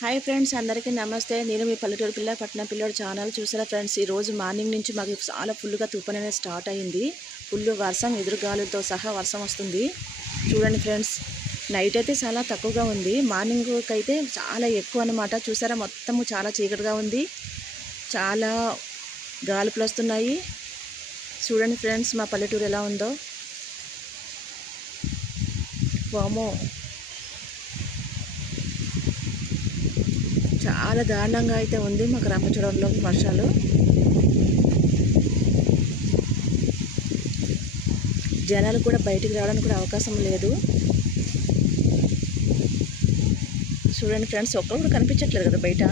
Hi friends, అందరికీ నమస్తే. నేను మీ పల్లెటూరు పిల్ల పట్టణం పిల్లోడు ఛానల్ చూసారా ఫ్రెండ్స్. ఈరోజు మార్నింగ్ నుంచి మాకు చాలా ఫుల్గా తుఫాన్ అనేది స్టార్ట్ అయ్యింది. ఫుల్ వర్షం, ఎదురుగాలులతో సహా వర్షం వస్తుంది. చూడండి ఫ్రెండ్స్, నైట్ అయితే చాలా తక్కువగా ఉంది, మార్నింగ్కి అయితే చాలా ఎక్కువ అనమాట. చూసారా, మొత్తము చాలా చీకటిగా ఉంది, చాలా గాలుపులు వస్తున్నాయి. చూడండి ఫ్రెండ్స్, మా పల్లెటూరు ఎలా ఉందో. వామో, చాలా దారుణంగా అయితే ఉంది మాకు రంపచోడవరంలో వర్షాలు. జనాలు కూడా బయటికి రావడానికి కూడా అవకాశం లేదు. చూడండి ఫ్రెండ్స్, ఒక్కరు కూడా కనిపించట్లేదు కదా బయట.